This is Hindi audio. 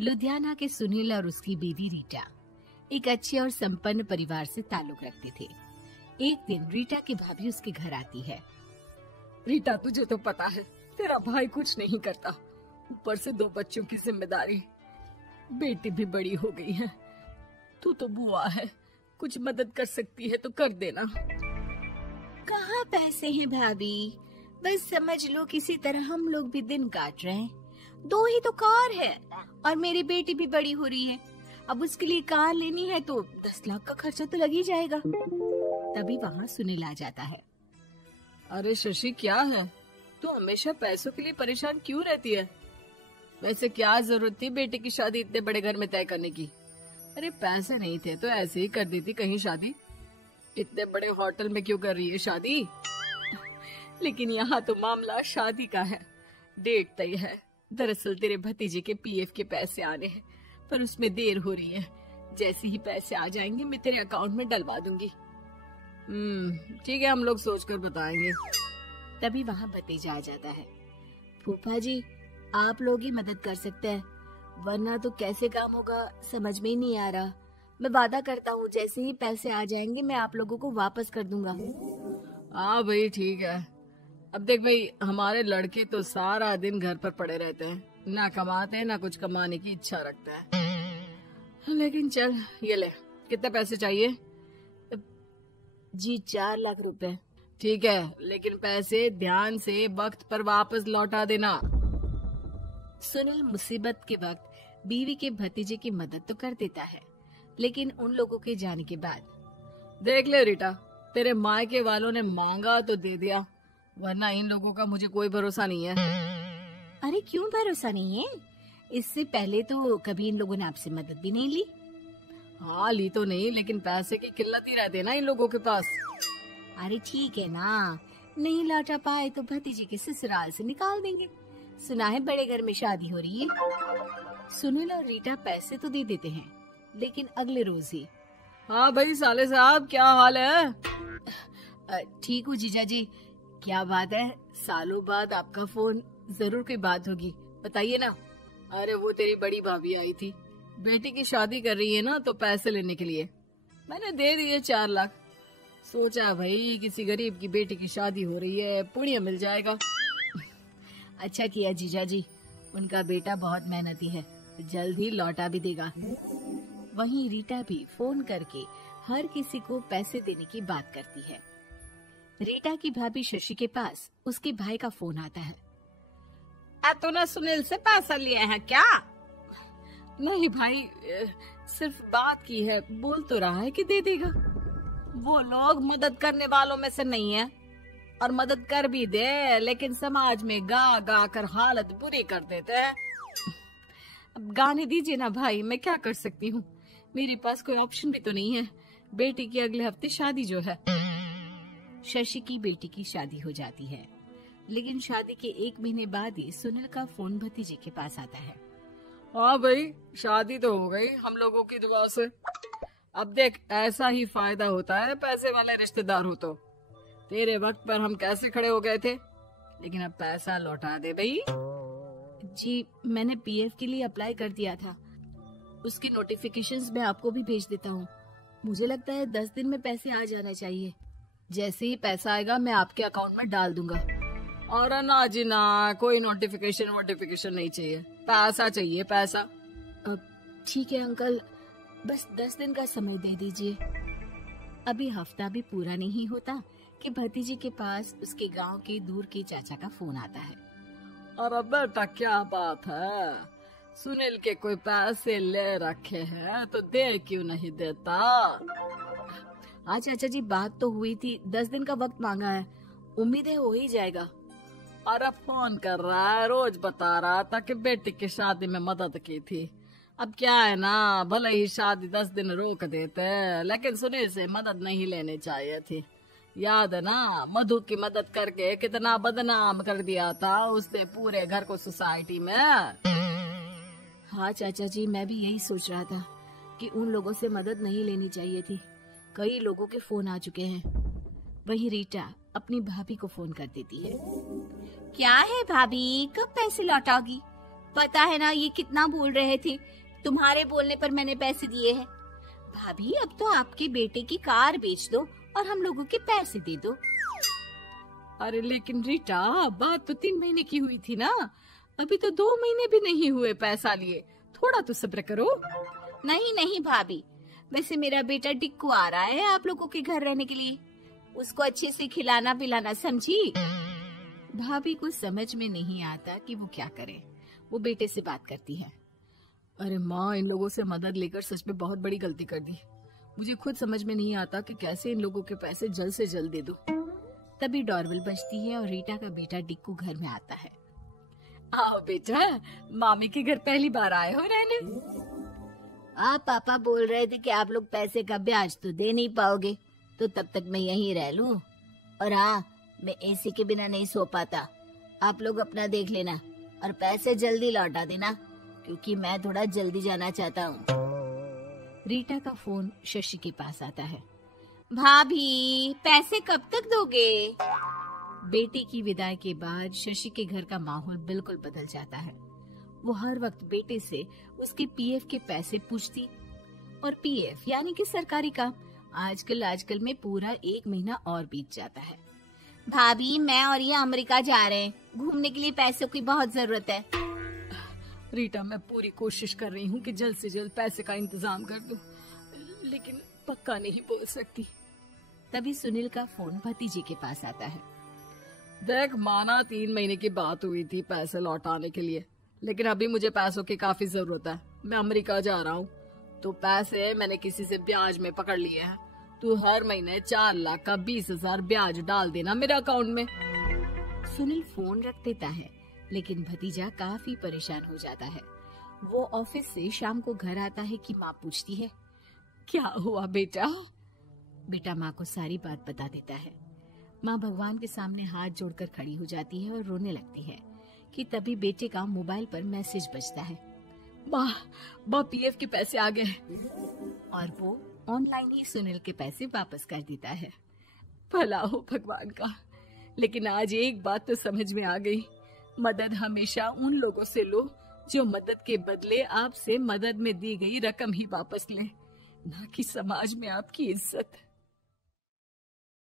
लुधियाना के सुनील और उसकी बीवी रीटा एक अच्छे और संपन्न परिवार से ताल्लुक रखते थे। एक दिन रीटा की भाभी उसके घर आती है। रीटा, तुझे तो पता है तेरा भाई कुछ नहीं करता, ऊपर से 2 बच्चों की जिम्मेदारी, बेटी भी बड़ी हो गई है। तू तो बुआ है, कुछ मदद कर सकती है तो कर देना। कहाँ पैसे हैं भाभी, बस समझ लो किसी तरह हम लोग भी दिन काट रहे हैं। 2 ही तो कार है और मेरी बेटी भी बड़ी हो रही है। अब उसके लिए कार लेनी है तो 10 लाख का खर्चा तो लग ही जाएगा। तभी वहाँ सुनील आ जाता है। अरे शशि, क्या है, तू हमेशा पैसों के लिए परेशान क्यों रहती है? वैसे क्या जरूरत थी बेटी की शादी इतने बड़े घर में तय करने की? अरे पैसे नहीं थे तो ऐसे ही कर देती कहीं शादी। इतने बड़े होटल में क्यों कर रही है शादी? लेकिन यहाँ तो मामला शादी का है, डेट तय है। दरअसल तेरे भतीजे के पीएफ के पैसे आने हैं, पर उसमें देर हो रही है। जैसे ही पैसे आ जाएंगे मैं तेरे अकाउंट में डलवा दूंगी। ठीक है, हम लोग सोचकर बताएंगे। तभी वहाँ भतीजा आ जाता है। फूफा जी, आप लोग ही मदद कर सकते हैं, वरना तो कैसे काम होगा समझ में ही नहीं आ रहा। मैं वादा करता हूँ जैसे ही पैसे आ जाएंगे मैं आप लोगों को वापस कर दूंगा। हाँ भाई ठीक है। अब देख भाई, हमारे लड़के तो सारा दिन घर पर पड़े रहते हैं, ना कमाते हैं ना कुछ कमाने की इच्छा रखते हैं। लेकिन चल ये ले, कितने पैसे चाहिए? जी 4 लाख रुपए। ठीक है, लेकिन पैसे ध्यान से वक्त पर वापस लौटा देना। सुनील मुसीबत के वक्त बीवी के भतीजे की मदद तो कर देता है, लेकिन उन लोगों के जाने के बाद देख ले रीटा, तेरे मायके वालों ने मांगा तो दे दिया, वरना इन लोगों का मुझे कोई भरोसा नहीं है। अरे क्यों भरोसा नहीं है? इससे पहले तो कभी इन लोगों ने आपसे मदद भी नहीं ली। हाँ ली तो नहीं, लेकिन पैसे की किल्लत ही रहती है ना इन लोगों के पास। अरे ठीक है ना, नहीं लौटा पाए तो भतीजे के ससुराल से निकाल देंगे। सुना है बड़े घर में शादी हो रही है। सुनील और रीटा पैसे तो दे देते हैं, लेकिन अगले रोज ही। हाँ भाई साले साहब, क्या हाल है? ठीक हूँ जीजा जी। क्या बात है, सालों बाद आपका फोन, जरूर कोई बात होगी, बताइए ना। अरे वो तेरी बड़ी भाभी आई थी, बेटी की शादी कर रही है ना, तो पैसे लेने के लिए मैंने दे दिए 4 लाख। सोचा भाई किसी गरीब की बेटी की शादी हो रही है, पुण्य मिल जाएगा। अच्छा किया जीजा जी, उनका बेटा बहुत मेहनती है, जल्द ही लौटा भी देगा। वहीं रीटा भी फोन करके हर किसी को पैसे देने की बात करती है। रीटा की भाभी शशि के पास उसके भाई का फोन आता है। तूने सुनील से पैसा लिया है क्या? नहीं भाई, सिर्फ बात की है, बोल तो रहा है कि दे देगा। वो लोग मदद करने वालों में से नहीं है, और मदद कर भी दे लेकिन समाज में गा गा कर हालत बुरी कर देते हैं। अब गाने दीजिए ना भाई, मैं क्या कर सकती हूँ, मेरे पास कोई ऑप्शन भी तो नहीं है। बेटी की अगले हफ्ते शादी जो है। शशि की बेटी की शादी हो जाती है, लेकिन शादी के 1 महीने बाद ही सुनील का फोन भतीजे के पास आता है। हाँ भाई, शादी तो हो गई हम लोगों की दुआ से। अब देख, ऐसा ही फायदा होता है पैसे वाले रिश्तेदार हो तो। तेरे वक्त पर हम कैसे खड़े हो गए थे, लेकिन अब पैसा लौटा दे भाई। जी मैंने पीएफ के लिए अप्लाई कर दिया था, उसकी नोटिफिकेशंस मैं आपको भी भेज देता हूँ। मुझे लगता है 10 दिन में पैसे आ जाना चाहिए। जैसे ही पैसा आएगा मैं आपके अकाउंट में डाल दूंगा। और ना जी ना, कोई नोटिफिकेशन नहीं चाहिए, पैसा चाहिए, पैसा। ठीक है अंकल, बस 10 दिन का समय दे दीजिए। अभी हफ्ता भी पूरा नहीं होता कि भतीजे के पास उसके गांव के दूर के चाचा का फोन आता है। अरे बेटा क्या बात है, सुनील के कोई पैसे ले रखे हैं तो दे क्यों नहीं देता? हाँ चाचा जी, बात तो हुई थी, 10 दिन का वक्त मांगा है, उम्मीद है हो ही जाएगा। अरे फोन कर रहा है, रोज बता रहा था कि बेटी की शादी में मदद की थी। अब क्या है ना, भले ही शादी 10 दिन रोक देते, लेकिन सुनील से मदद नहीं लेनी चाहिए थी। याद है ना, मधु की मदद करके कितना बदनाम कर दिया था उसने पूरे घर को सोसाइटी में। हाँ चाचा जी, मैं भी यही सोच रहा था कि उन लोगों से मदद नहीं लेनी चाहिए थी। कई लोगों के फोन आ चुके हैं। वही रीटा अपनी भाभी को फोन कर देती है। क्या है भाभी, कब पैसे लौटाओगी? पता है ना ये कितना बोल रहे थे, तुम्हारे बोलने पर मैंने पैसे दिए हैं। भाभी अब तो आपके बेटे की कार बेच दो और हम लोगों के पैसे दे दो। अरे लेकिन रीटा, बात तो 3 महीने की हुई थी ना, अभी तो 2 महीने भी नहीं हुए पैसा लिए, थोड़ा तो सब्र करो। नहीं नहीं भाभी, वैसे मेरा बेटा टिक्कू आ रहा है आप लोगों के घर रहने के लिए, उसको अच्छे से खिलाना पिलाना, समझी? भाभी को समझ में नहीं आता कि वो क्या करे। वो बेटे से बात करती है। अरे माँ, इन लोगों से मदद लेकर सच में बहुत बड़ी गलती कर दी। मुझे खुद समझ में नहीं आता कि कैसे इन लोगों के पैसे जल्द से जल्द दे दूं। तभी डोरबेल बजती है और रीटा का बेटा टिक्कू घर में आता है। आओ बेटा, मामी के घर पहली बार आए हो रहने? आप पापा बोल रहे थे कि आप लोग पैसे का ब्याज तो दे नहीं पाओगे, तो तब तक मैं यहीं रह लूं। और हाँ, मैं एसी के बिना नहीं सो पाता। आप लोग अपना देख लेना और पैसे जल्दी लौटा देना, क्योंकि मैं थोड़ा जल्दी जाना चाहता हूँ। रीटा का फोन शशि के पास आता है। भाभी, पैसे कब तक दोगे? बेटे की विदाई के बाद शशि के घर का माहौल बिल्कुल बदल जाता है। वो हर वक्त बेटे से उसके पीएफ के पैसे पूछती, और पीएफ यानी कि सरकारी काम। आजकल में पूरा 1 महीना और बीत जाता है। भाभी, मैं और ये अमेरिका जा रहे हैं, घूमने के लिए पैसों की बहुत जरूरत है। रीटा, मैं पूरी कोशिश कर रही हूँ कि जल्द से जल्द पैसे का इंतजाम कर दूं, लेकिन पक्का नहीं बोल सकती। तभी सुनील का फोन भतीजे के पास आता है। देख माना 3 महीने की बात हुई थी पैसे लौटाने के लिए, लेकिन अभी मुझे पैसों की काफी जरूरत है। मैं अमेरिका जा रहा हूँ, तो पैसे मैंने किसी से ब्याज में पकड़ लिए हैं। तू हर महीने 4 लाख का 20,000 ब्याज डाल देना मेरे अकाउंट में। सुनील फोन रख देता है, लेकिन भतीजा काफी परेशान हो जाता है। वो ऑफिस से शाम को घर आता है कि माँ पूछती है, क्या हुआ बेटा? बेटा माँ को सारी बात बता देता है। माँ भगवान के सामने हाथ जोड़कर खड़ी हो जाती है और रोने लगती है कि तभी बेटे का मोबाइल पर मैसेज बजता है। माँ, पीएफ के पैसे आ गए। और वो ऑनलाइन ही सुनील के पैसे वापस कर देता है। भला हो भगवान का। लेकिन आज एक बात तो समझ में आ गई, मदद हमेशा उन लोगों से लो जो मदद के बदले आपसे मदद में दी गई रकम ही वापस लें, ना कि समाज में आपकी इज्जत।